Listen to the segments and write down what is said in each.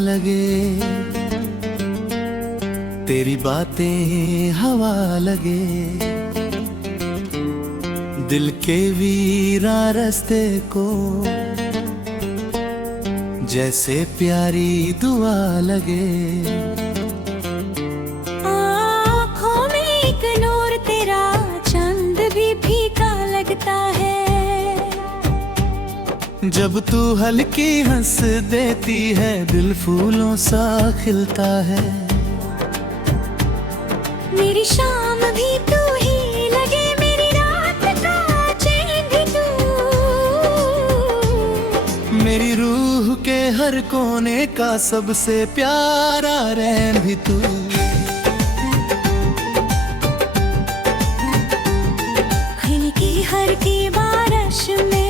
लगे, तेरी बातें हवा लगे, दिल के वीरा रास्ते को जैसे प्यारी दुआ लगे। आँखों में एक नूर तेरा, चांद भी फीका लगता है। जब तू हल्की हंस देती है, दिल फूलों सा खिलता है। मेरी शाम भी तू ही लगे, मेरी रात का चैन भी तू। मेरी रूह के हर कोने का सबसे प्यारा रैन भी तू। हल्की हल्की बारिश में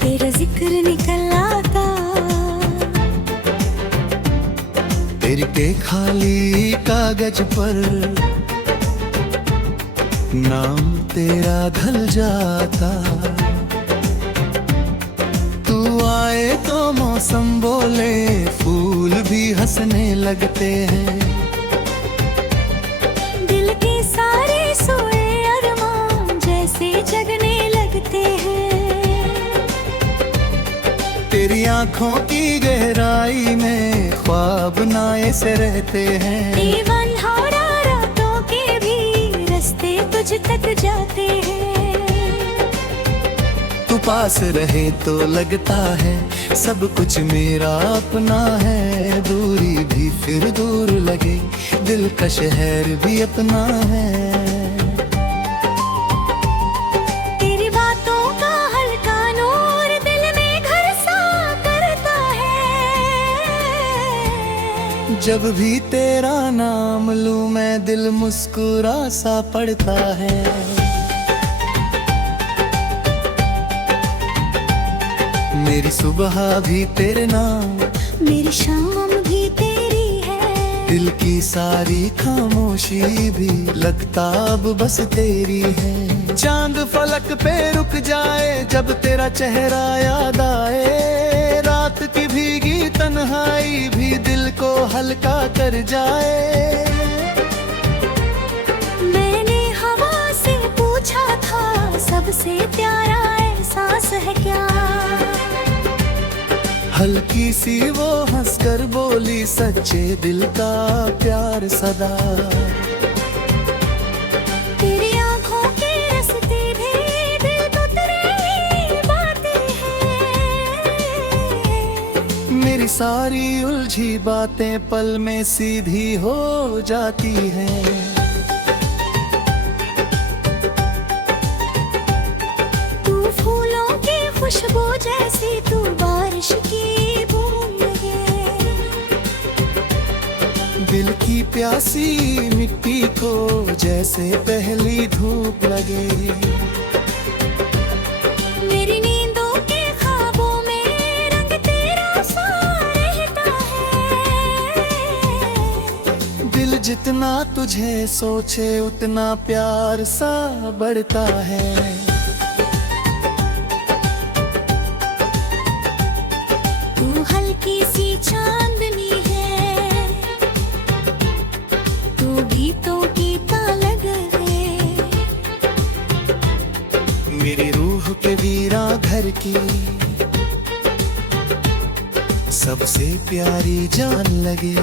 तेरा जिक्र निकल आता। तेरी के खाली कागज पर नाम तेरा ढल जाता। तू आए तो मौसम बोले, फूल भी हंसने लगते हैं। दिल के सारे सोए अरमान जैसे जगने लगते हैं। तेरी आंखों की गहराई में ख्वाब नाए से रहते हैं। दीवान होड़ा रातों के भी रास्ते तुझ तक जाते हैं। तू पास रहे तो लगता है सब कुछ मेरा अपना है। दूरी भी फिर दूर लगे, दिल का शहर भी अपना है। तेरी बातों का हल्का नूर दिल में घर सा करता है। जब भी तेरा नाम लूं मैं, दिल मुस्कुरा सा पड़ता है। मेरी सुबह भी तेरे नाम, मेरी शाम भी तेरी है। दिल की सारी खामोशी भी लगता अब बस तेरी है। चांद फलक पे रुक जाए जब तेरा चेहरा याद आए। रात की भीगी तन्हाई भी दिल को हल्का कर जाए। मैंने हवा से पूछा था, सबसे प्यारा एहसास है क्या। हल्की सी वो हंसकर बोली, सच्चे दिल का प्यार सदा। तेरी आँखों के रास्ते भी दिल को तेरी बातें हैं। मेरी सारी उलझी बातें पल में सीधी हो जाती हैं। तू फूलों की खुशबू जैसी, तू बारिश की बूंद है। दिल की प्यासी मिट्टी को जैसे पहली धूप लगे। मेरी नींदों के ख्वाबों में रंग तेरा सा रहता है। दिल जितना तुझे सोचे उतना प्यार सा बढ़ता है। तू हल्की सी चांदनी है, तू गीतों की तालग है। मेरी रूह के वीरा घर की सबसे प्यारी जान लगे।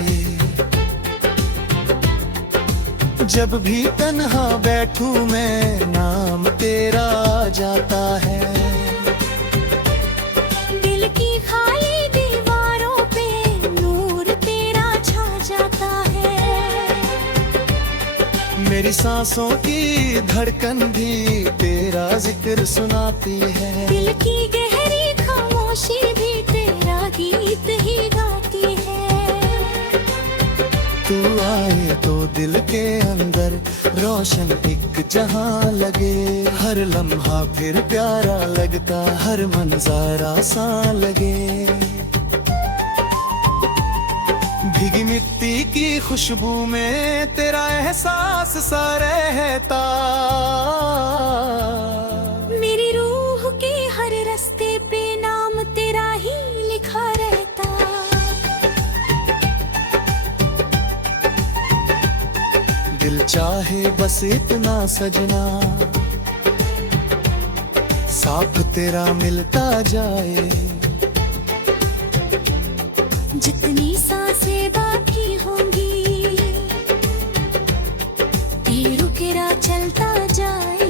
जब भी तन्हा बैठूं मैं, नाम तेरा जाता है। दिल की खाली दीवारों पे नूर तेरा छा जाता है। मेरी सांसों की धड़कन भी तेरा जिक्र सुनाती है। दिल की गहरी खामोशी भी तेरा गीत ही गाती है। तू आए तो दिल के अंदर रोशन एक जहां लगे। हर लम्हा फिर प्यारा लगता, हर मंजर आसान लगे। भीगी मिट्टी की खुशबू में तेरा एहसास सा रहता। मेरी रूह के हर रास्ते पे नाम तेरा ही लिखा रहता। दिल चाहे बस इतना सजना, साथ तेरा मिलता जाए। जितनी सांसें बाकी होंगी ये रुकेरा चलता जाए।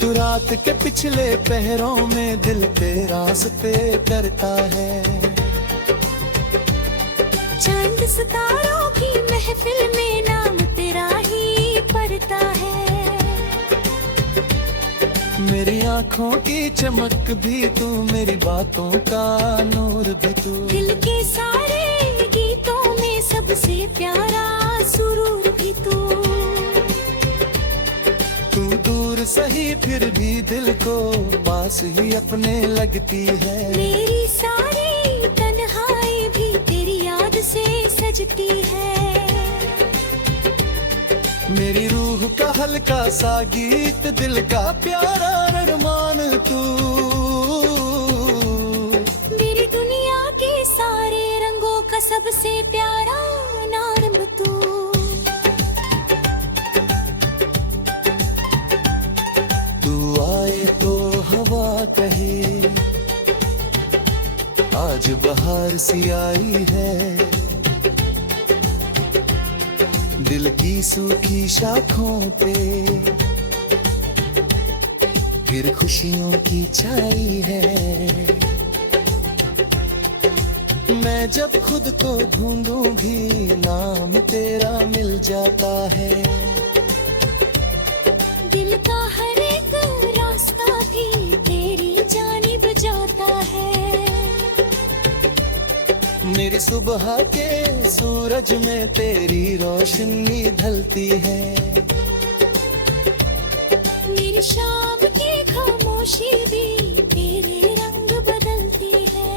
तू रात के पिछले पहरों में दिल पे रास्ते करता है। चांद सितारों की महफिल में नाम तेरा ही पढ़ता है। मेरी आंखों की चमक भी तू, मेरी बातों का नूर भी तू। दिल के सारे गीतों में सबसे प्यारा सुरूर भी तू। तू दूर सही फिर भी दिल को पास ही अपने लगती है। मेरी सारी तन्हाई भी तेरी याद से सजती है। मेरी रूह का हल्का सा गीत, दिल का प्यारा अरमान तू। मेरी दुनिया के सारे रंगों का सबसे प्यारा नाम तू। तू आए तो हवा कहे आज बहार सी आई है। दिल की सूखी शाखों पे फिर खुशियों की छाई है। मैं जब खुद को ढूंढूं भी नाम तेरा मिल जाता है। दिल का हर एक रास्ता भी तेरी जानिब जाता है। मेरी सुबह के सूरज में तेरी रोशनी ढलती है। मेरी शाम की खामोशी भी तेरे रंग बदलती है।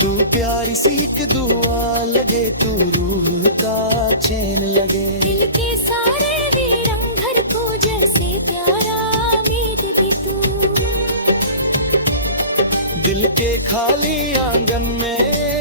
तू प्यारी सी एक दुआ लगे, तू रूह का चैन लगे। दिल के सारे वीरंग घर को जैसे प्यारा मीत भी तू। दिल के खाली आंगन में